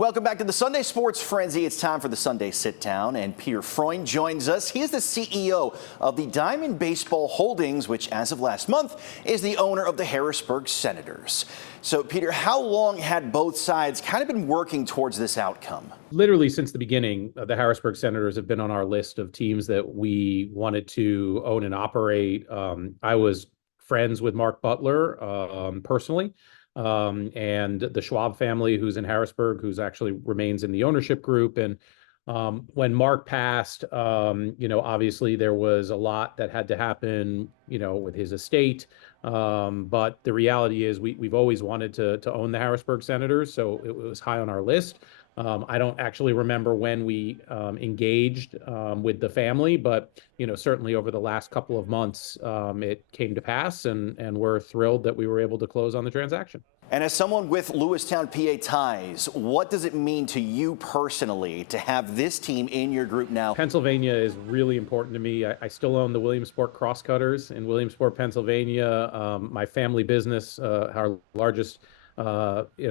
Welcome back to the Sunday Sports Frenzy. It's time for the Sunday Sit-Down, and Peter Freund joins us. He is the CEO of the Diamond Baseball Holdings, which as of last month is the owner of the Harrisburg Senators. So, Peter, how long had both sides kind of been working towards this outcome? Literally since the beginning, the Harrisburg Senators have been on our list of teams that we wanted to own and operate. I was friends with Mark Butler personally. And the Schwab family, who's in Harrisburg, who's actually remains in the ownership group. And when Mark passed, obviously there was a lot that had to happen, with his estate. But the reality is we've always wanted to own the Harrisburg Senators, so it was high on our list. I don't actually remember when we engaged with the family, but certainly over the last couple of months, it came to pass, and we're thrilled that we were able to close on the transaction. And as someone with Lewistown, PA ties, what does it mean to you personally to have this team in your group now? Pennsylvania is really important to me. I still own the Williamsport Crosscutters in Williamsport, Pennsylvania. My family business, our largest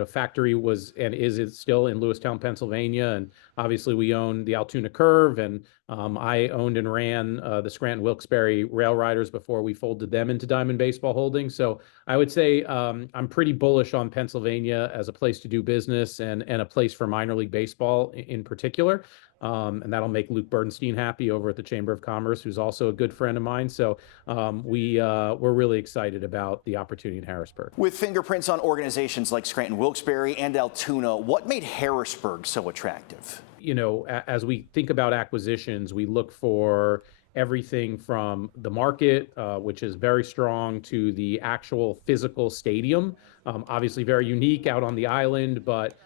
factory was and is still in Lewistown, Pennsylvania. And obviously we own the Altoona Curve, and I owned and ran the Scranton Wilkes-Barre Rail Riders before we folded them into Diamond Baseball Holdings. So I would say I'm pretty bullish on Pennsylvania as a place to do business and a place for minor league baseball in particular. And that'll make Luke Bernstein happy over at the Chamber of Commerce, who's also a good friend of mine. So we're really excited about the opportunity in Harrisburg. With fingerprints on organizations like Scranton Wilkes-Barre and Altoona, what made Harrisburg so attractive? As we think about acquisitions, we look for everything from the market, which is very strong, to the actual physical stadium. Obviously very unique out on the island, but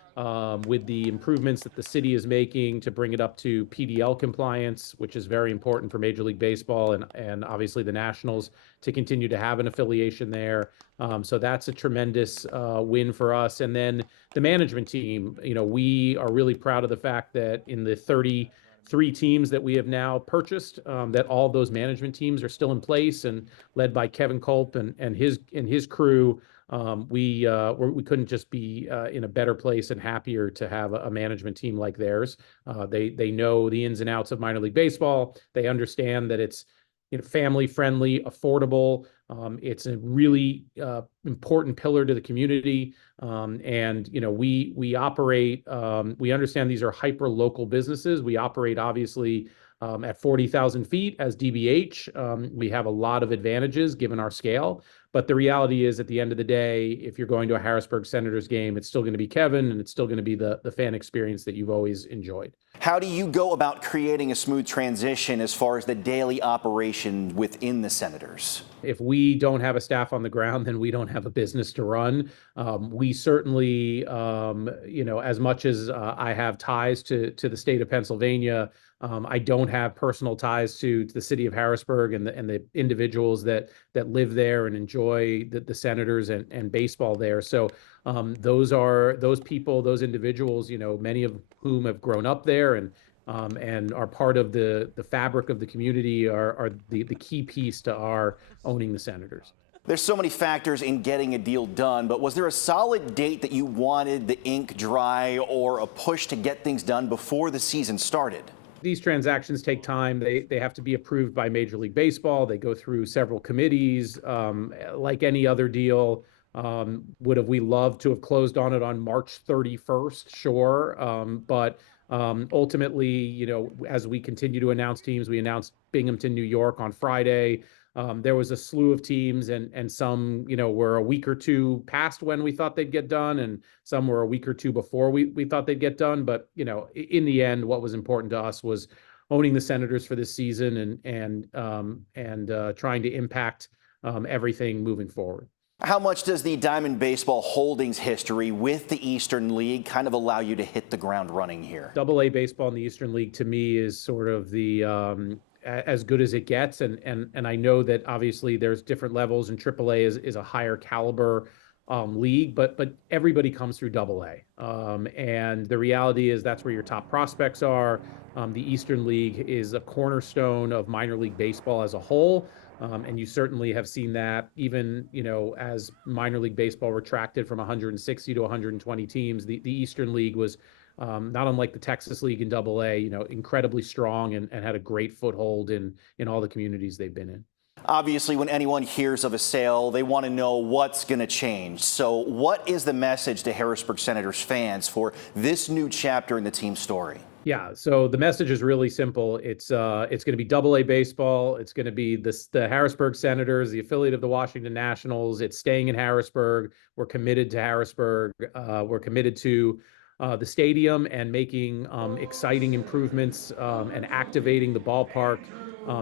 with the improvements that the city is making to bring it up to PDL compliance, which is very important for Major League Baseball and obviously the Nationals to continue to have an affiliation there. So that's a tremendous win for us. And then the management team, we are really proud of the fact that in the 33 teams that we have now purchased, that all those management teams are still in place and led by Kevin Culp and his crew. We couldn't just be in a better place and happier to have a management team like theirs. They know the ins and outs of minor league baseball. They understand that it's family friendly, affordable. It's a really important pillar to the community. And we operate. We understand these are hyper local businesses. We operate obviously at 40,000 feet as DBH. We have a lot of advantages given our scale. But the reality is, at the end of the day, if you're going to a Harrisburg Senators game, it's still going to be Kevin, and it's still going to be the fan experience that you've always enjoyed. How do you go about creating a smooth transition as far as the daily operation within the Senators? If we don't have a staff on the ground, then we don't have a business to run. We certainly, as much as I have ties to the state of Pennsylvania, I don't have personal ties to the city of Harrisburg and the individuals that live there and enjoy the Senators and baseball there. So those people, those individuals, many of whom have grown up there and are part of the fabric of the community, are the key piece to our owning the Senators. There's so many factors in getting a deal done, but was there a solid date that you wanted the ink dry or a push to get things done before the season started? These transactions take time. They have to be approved by Major League Baseball. They go through several committees. Like any other deal, would we loved to have closed on it on March 31st? Sure. But ultimately, as we continue to announce teams, we announced Binghamton, New York on Friday. There was a slew of teams, and some, were a week or two past when we thought they'd get done, and some were a week or two before we thought they'd get done. But, in the end, what was important to us was owning the Senators for this season and trying to impact everything moving forward. How much does the Diamond Baseball Holdings history with the Eastern League kind of allow you to hit the ground running here? AA baseball in the Eastern League, to me, is sort of the as good as it gets. And I know that obviously there's different levels, and AAA is a higher caliber league, but everybody comes through AA. And the reality is that's where your top prospects are. The Eastern League is a cornerstone of minor league baseball as a whole. And you certainly have seen that even, as minor league baseball retracted from 160 to 120 teams, the Eastern League was not unlike the Texas League in AA, incredibly strong and had a great foothold in all the communities they've been in. Obviously, when anyone hears of a sale, they want to know what's going to change. So what is the message to Harrisburg Senators fans for this new chapter in the team's story? Yeah, so the message is really simple. It's going to be AA baseball. It's going to be the Harrisburg Senators, the affiliate of the Washington Nationals. It's staying in Harrisburg. We're committed to Harrisburg. We're committed to the stadium and making exciting improvements and activating the ballpark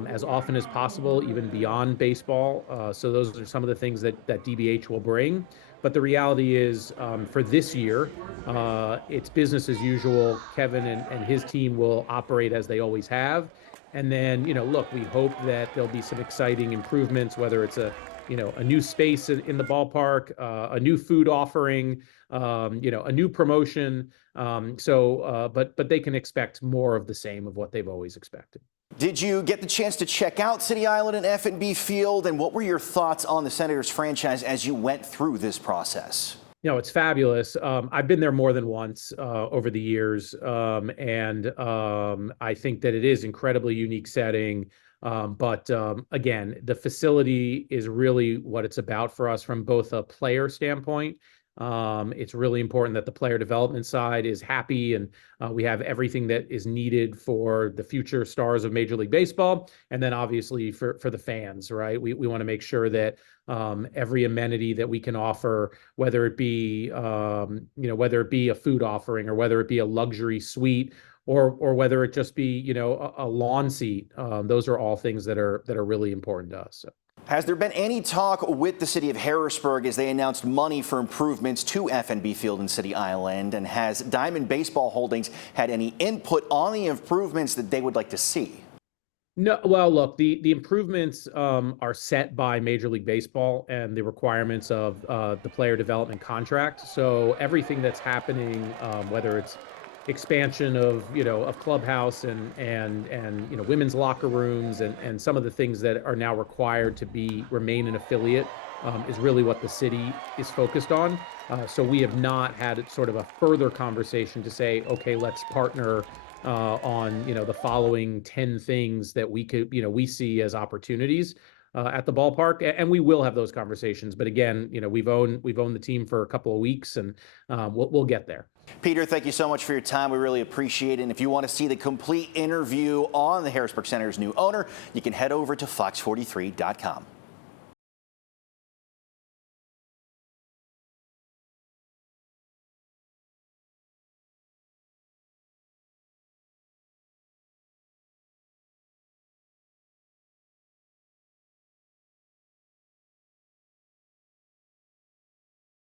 as often as possible, even beyond baseball. So those are some of the things that DBH will bring. But the reality is, for this year, it's business as usual. Kevin and his team will operate as they always have. And then, look, we hope that there'll be some exciting improvements, whether it's a new space in the ballpark, a new food offering, a new promotion. But they can expect more of the same of what they've always expected. Did you get the chance to check out City Island and F&B Field? And what were your thoughts on the Senators franchise as you went through this process? It's fabulous. I've been there more than once over the years. And I think that it is incredibly unique setting. But again, the facility is really what it's about for us from both a player standpoint. It's really important that the player development side is happy and we have everything that is needed for the future stars of Major League Baseball. And then obviously for the fans, right? We want to make sure that every amenity that we can offer, whether it be, whether it be a food offering or whether it be a luxury suite or whether it just be, a lawn seat, those are all things that are really important to us. So. Has there been any talk with the city of Harrisburg as they announced money for improvements to F&B Field and City Island? And has Diamond Baseball Holdings had any input on the improvements that they would like to see? No, well, look, the improvements are set by Major League Baseball and the requirements of the player development contract. So everything that's happening, whether it's expansion of clubhouse and women's locker rooms and some of the things that are now required to remain an affiliate is really what the city is focused on. So we have not had sort of a further conversation to say, okay, let's partner on the following 10 things that we see as opportunities at the ballpark, and we will have those conversations. But again, we've owned the team for a couple of weeks, and we'll get there. Peter, thank you so much for your time. We really appreciate it. And if you want to see the complete interview on the Harrisburg Senators' new owner, you can head over to fox43.com.